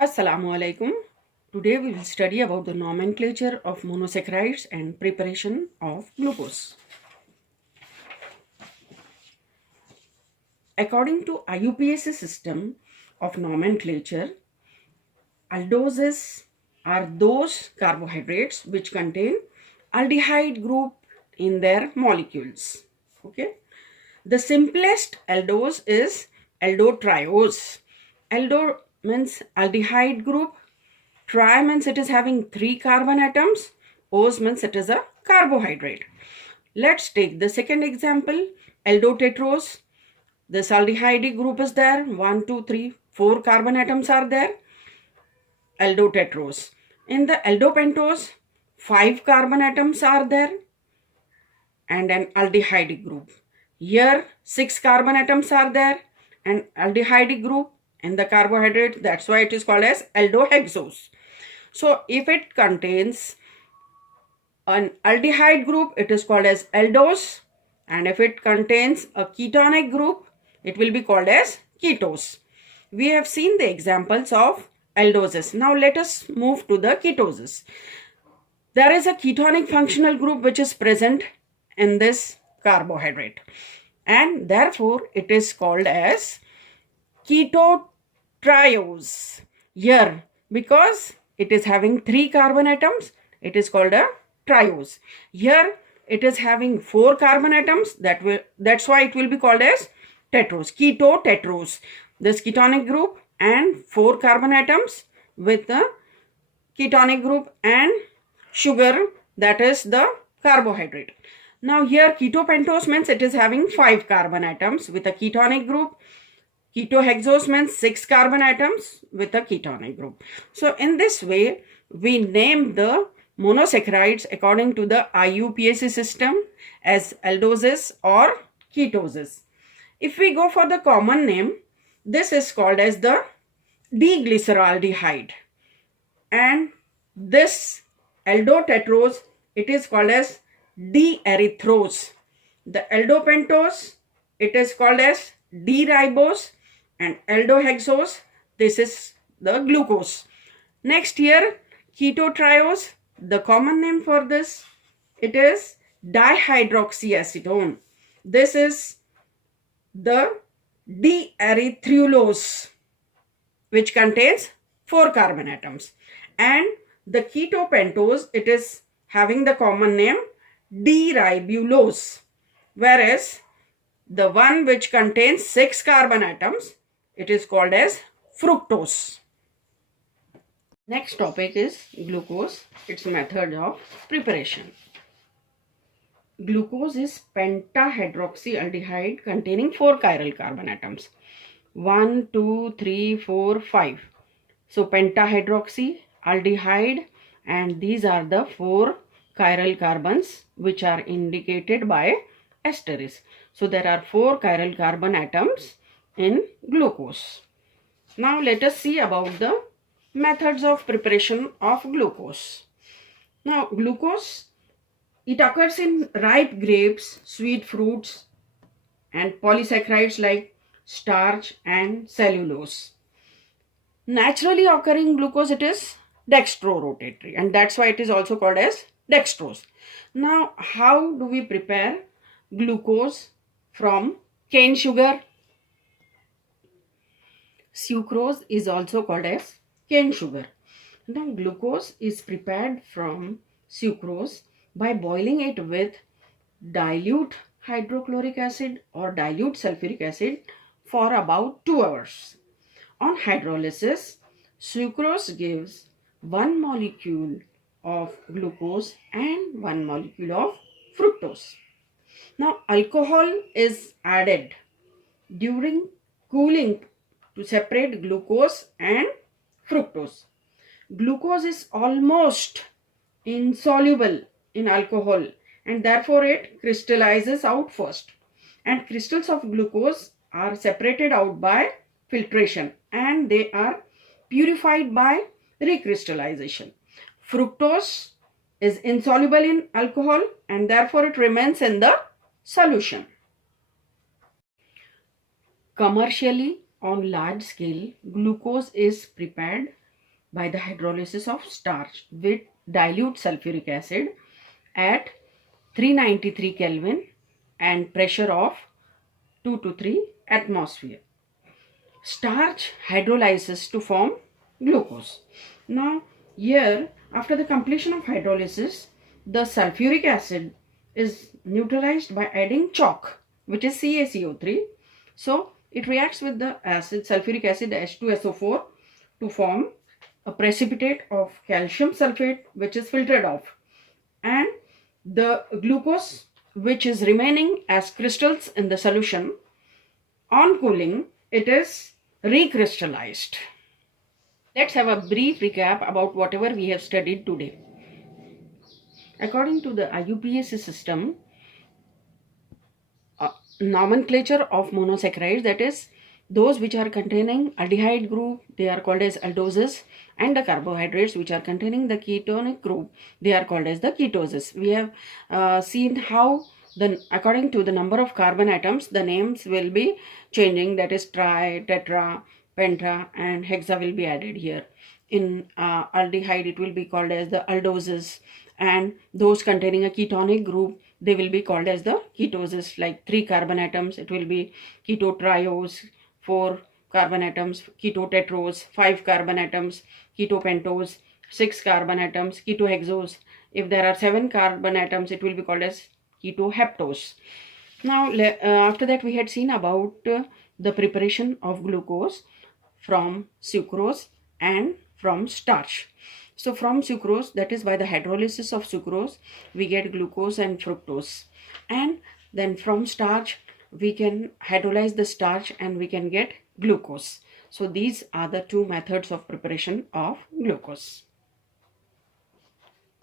Assalamu alaikum. Today we will study about the nomenclature of monosaccharides and preparation of glucose. According to IUPAC system of nomenclature, aldoses are those carbohydrates which contain aldehyde group in their molecules. Okay. The simplest aldose is aldotriose. Aldo means aldehyde group. Tri means it is having 3 carbon atoms. Ose means it is a carbohydrate. Let's take the second example. Aldo Tetros. This aldehyde group is there. 1, 2, 3, 4 carbon atoms are there. Aldo Tetros. In the aldo pentose, 5 carbon atoms are there and an aldehyde group. Here 6 carbon atoms are there and aldehyde group in the carbohydrate. That's why it is called as aldohexose. So if it contains an aldehyde group, it is called as aldose, and if it contains a ketonic group, it will be called as ketose. We have seen the examples of aldoses. Now let us move to the ketoses. There is a ketonic functional group which is present in this carbohydrate, and therefore it is called as ketotriose. Here, because it is having 3 carbon atoms, it is called a triose. Here it is having 4 carbon atoms, that's why it will be called as tetros. Ketotetrose. This ketonic group and 4 carbon atoms with the ketonic group and sugar, that is the carbohydrate. Now here ketopentose means it is having 5 carbon atoms with a ketonic group. Ketohexose means 6 carbon atoms with a ketonic group. So in this way, we name the monosaccharides according to the IUPAC system as aldoses or ketoses. If we go for the common name, this is called as the D-glyceraldehyde. And this aldotetrose, it is called as D-erythrose. The aldopentose, it is called as D-ribose, and aldohexose, this is the glucose. Next here, ketotriose, the common name for this, it is dihydroxyacetone. This is the D-erythrulose, which contains 4 carbon atoms. And the ketopentose, it is having the common name D-ribulose, whereas the one which contains 6 carbon atoms, it is called as fructose. Next topic is glucose, its method of preparation. Glucose is pentahydroxyaldehyde containing 4 chiral carbon atoms. 1, 2, 3, 4, 5. So pentahydroxyaldehyde, and these are the 4 chiral carbons which are indicated by asterisk. So there are 4 chiral carbon atoms in glucose. Now let us see about the methods of preparation of glucose. Now glucose, it occurs in ripe grapes, sweet fruits, and polysaccharides like starch and cellulose. Naturally occurring glucose, it is dextrorotatory, and that's why it is also called as dextrose. Now how do we prepare glucose from cane sugar? Sucrose is also called as cane sugar. Now glucose is prepared from sucrose by boiling it with dilute hydrochloric acid or dilute sulfuric acid for about 2 hours. On hydrolysis, sucrose gives 1 molecule of glucose and 1 molecule of fructose. Now alcohol is added during cooling to separate glucose and fructose. Glucose is almost insoluble in alcohol, and therefore it crystallizes out first, and crystals of glucose are separated out by filtration and they are purified by recrystallization. Fructose is insoluble in alcohol and therefore it remains in the solution. Commercially, on large scale, glucose is prepared by the hydrolysis of starch with dilute sulfuric acid at 393 Kelvin and pressure of 2 to 3 atmosphere. Starch hydrolyzes to form glucose. Now here, after the completion of hydrolysis, the sulfuric acid is neutralized by adding chalk, which is CaCO3. So it reacts with the acid, sulfuric acid H2SO4 to form a precipitate of calcium sulfate, which is filtered off, and the glucose, which is remaining as crystals in the solution, on cooling it is recrystallized. Let's have a brief recap about whatever we have studied today. According to the IUPAC system, nomenclature of monosaccharides, that is those which are containing aldehyde group, they are called as aldoses, and the carbohydrates which are containing the ketonic group, they are called as the ketoses. We have seen how according to the number of carbon atoms, the names will be changing, that is tri, tetra, penta, and hexa will be added here. In aldehyde it will be called as the aldoses, and those containing a ketonic group, they will be called as the ketoses. Like 3 carbon atoms, it will be ketotriose, 4 carbon atoms ketotetros, 5 carbon atoms ketopentos, 6 carbon atoms ketohexose. If there are 7 carbon atoms, it will be called as ketoheptose. Now after that, we had seen about the preparation of glucose from sucrose and from starch. So from sucrose, that is by the hydrolysis of sucrose, we get glucose and fructose, and then from starch we can hydrolyze the starch and we can get glucose. So these are the two methods of preparation of glucose.